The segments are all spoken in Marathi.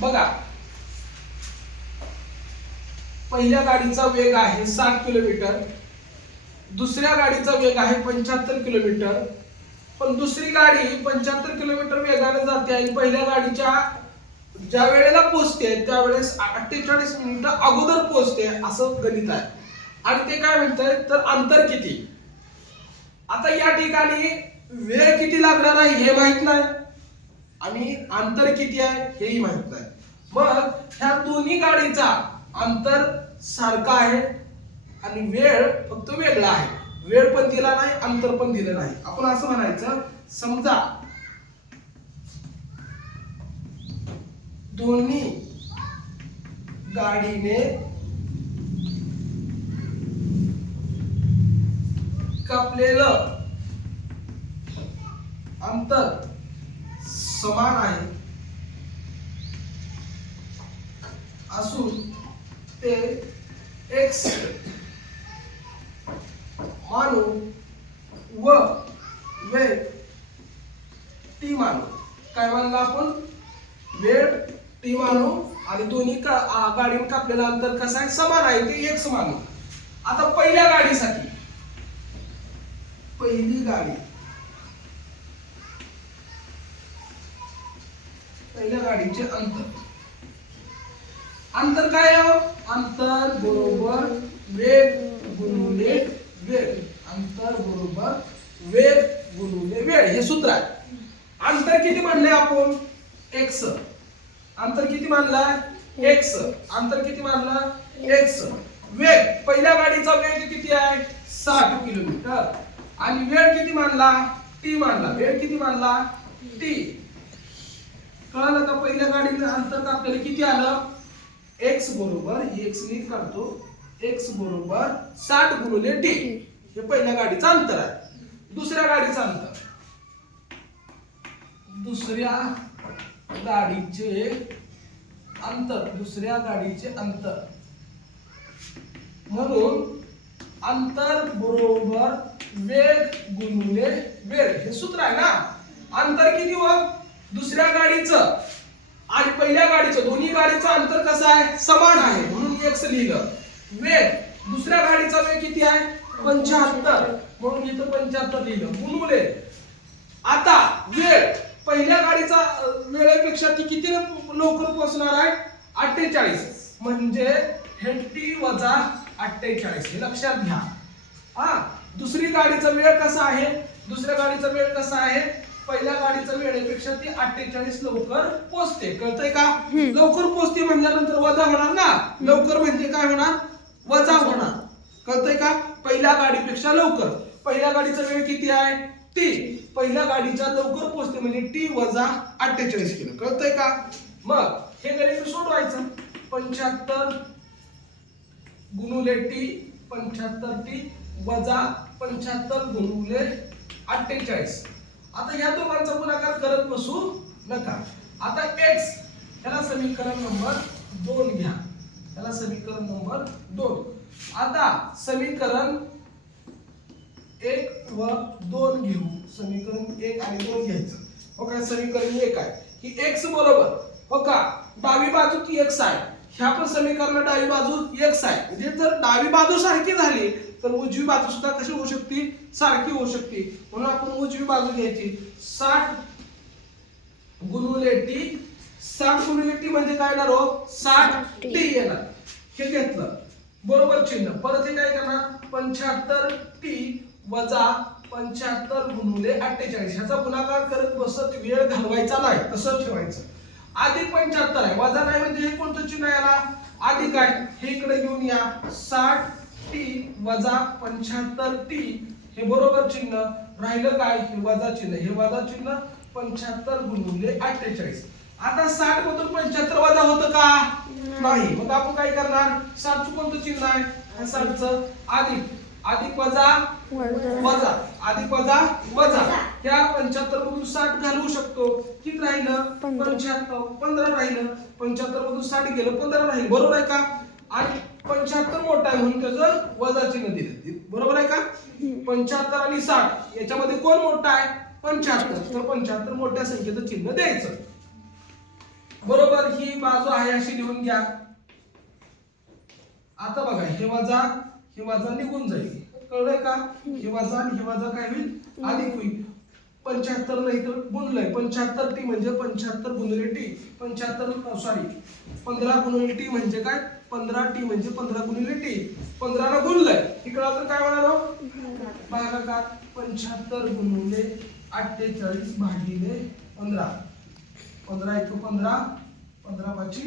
बघा, पहिल्या गाडीचा वेग आहे 60 किलोमीटर, दुसऱ्या गाडीचा वेग आहे 75 किलोमीटर. पण दुसरी गाडी 75 किलोमीटर वेगाने जाते आणि पहिल्या गाडीच्या ज्या वेळेला पोहोचते त्यावेळेस 48 मिनिटं अगोदर पोहोचते, असं गणित आहे. आणि ते काय म्हणतंय तर अंतर किती. आता या ठिकाणी वेळ किती लागणार आहे हे माहित नाही आणि अंतर किती आहे हेही माहित नाही. मग ह्या दोन्ही गाडीचा अंतर सारखा आहे आणि वेळ फक्त वेगळा आहे. वेळ पण दिला नाही, अंतर पण दिलं नाही. आपण असं म्हणायचं, समजा दोन्ही गाडीने कापलेलं अंतर समान आहे असून ते x मानू व वेळ t मानू. काय मानलं आपण, वेळ t मानू आणि दोन्ही गाडीने कापलेलं अंतर कसं आहे, समान आहे, ते x मानू. आता पहिल्या गाडीसाठी पहिली गाडी, पहिल्या गाडीचे अंतर काय आहे, अंतर बरोबर वेग गुणिले वेळ. अंतर बरोबर वेग गुणिले वेळ हे सूत्र आहे. अंतर किती मानले आपण, x. अंतर किती मानला, x. अंतर किती मानला, x. वेग, पहिल्या गाडीचा वेग किती आहे 60 किलोमीटर आणि वेळ किती मानला, t मानला. वेळ किती मानला, t. कळलं का. पहिल्या गाडीने अंतर कापलेलं किती आलं, x बरोबर, x नीट काढतो, x बरोबर 60 गुणिले t. हे पहिल्या गाडीचं अंतर आहे. दुसऱ्या गाडीचं अंतर, दुसऱ्या गाडीचे अंतर, दुसऱ्या गाडीचे अंतर म्हणून अंतर बरोबर वेग गुणिले वेळ हे सूत्र आहे ना. अंतर किती व दुसऱ्या गाडीचं आणि पहिल्या गाडीचं, दोन्ही गाडीचं अंतर कसं आहे, समान आहे म्हणून x लिहिलं. वेग, दुसऱ्या गाडीचा वेग किती आहे 75 म्हणून इथं 75 लिहिलं गुणिले. आता वेळ, पहिल्या गाडीचा वेळेपेक्षा ती किती लवकर पोहोचणार आहे 48 म्हणजे हे t वजा 48 हे लक्षात घ्या. दुसरी गाडीचा वेळ कसा आहे, दुसऱ्या गाडीचा वेळ कसा आहे, पहिल्या गाडीचा वेळेपेक्षा ती 48 लवकर पोहोचते. कळतंय का. लवकर पोहोचते म्हणल्यानंतर वजा होणार ना, लवकर म्हणजे काय होणार, वजा होणार. कळतंय का. पहिल्या गाडीपेक्षा लवकर, पहिल्या गाडीचा वेळ किती आहे t, पहिल्या गाडीच्या लवकर पोहोचते म्हणजे t वजा 48 केलं. कळतंय का. मग हे गणित सोडवायचं, 75 गुणिले t, 75t वजा 75 गुणिले 48. आता या दोघांचा गुणाकार करत बसू नका. आता x याला समीकरण नंबर 2 घ्या, याला समीकरण नंबर 2. आता समीकरण 1 व 2 घेऊ. समीकरण 1 आणि 2 घ्यायचं. हो का, समीकरण 1 आहे की x बरोबर, हो का, डावी बाजू ती x आहे. ह्या पण समीकरणात डावी बाजू x आहे. म्हणजे जर डावी बाजू सारखी झाली तर उजवी बाजू सुद्धा कशी होऊ शकते, सारखी होऊ शकते. म्हणून आपण उजवी बाजू घ्यायची. 60 गुणिले t, 60 गुणिले t म्हणजे काय येणार हो, 60t येणार. हे घेतलं बरोबर चिन्ह. परत हे काय करणार, 75t वजा 75 गुणिले 48. ह्याचा गुणाकार करत बसत वेळ घालवायचा नाही, तसं ठेवायचं. अधिक 75 आहे, वजा नाही म्हणजे हे कोणतं चिन्ह याला, अधिक आहे. हे इकडे घेऊन या, 60t वजा 75t हे बरोबर चिन्ह. राहिलं काय, हे वजा चिन्ह, हे वजा चिन्ह 75 गुणिले 48. आता 60 मधून 75 वजा होतं का, नाही. मग आपण काय करणार, 60 चं कोणतं चिन्ह आहे, 60 चं अधिक, अधिक वजा वजा, अधिक वजा वजा. त्या 75 मधून 60 घालवू शकतो. किती राहिलं, 75, 15 राहिलं. 75 मधून 60 गेलं, 15 राहिलं. बरोबर आहे का. आणि 75 मोठा आहे म्हणून त्याचं वजा चिन्ह दिलं. बरोबर आहे का. 75 आणि 60 याच्यामध्ये कोण मोठा आहे, 75. तर 75 मोठ्या संख्येचं चिन्ह द्यायचं. बरोबर ही बाजू आहे अशी लिहून घ्या. आता बघा हे वजा निघून जाईल. कळलंय का? हे वजा आणि हे वजा काय होईल अधिक होईल. 75 नाही तर गुणलंय 75 टी म्हणजे 75 गुणिले टी 75 सॉरी 15 गुणिले टी म्हणजे काय 15 टी म्हणजे 15 गुणिले टी 15 ला गुणलंय इकडं तर काय होणार हो भागाकार 75 गुणिले 48 भागिले 15 15 1 15 15 5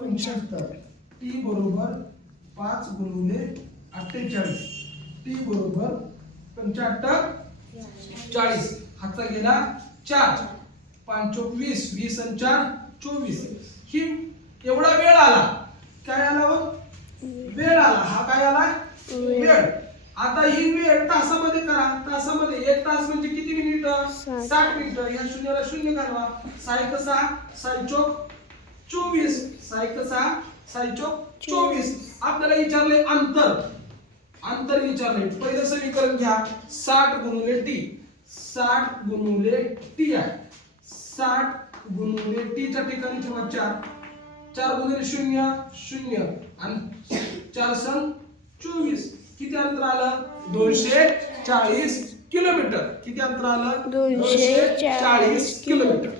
75 टी बरोबर 5 गुणिले 48 टी बरोबर 75 40 हातचा गेला 4 5 20 20 आणि 4 24 ही एवढा वेळ आला काय आला हो वेळ आला हा काय आला वेळ. आता ही वेळ तासामध्ये करा तासामध्ये 1 तास म्हणजे किती मिनिट 60 मिनिट. या शून्याला शून्य घालवा 6 कसा 6 चौक 24 6 कसा 6 चौक 24. आपल्याला विचारले अंतर विचारले. पहिलं समीकरण घ्या 60 गुणिले टी 60 गुणिले टी आहे 60 गुणिले टी च्या ठिकाणी ठेवा 4 गुणिले 0 0 आणि 4 सम 24 किती अंतर आलं 240 किलोमीटर. किती अंतर आलं 240 किलोमीटर.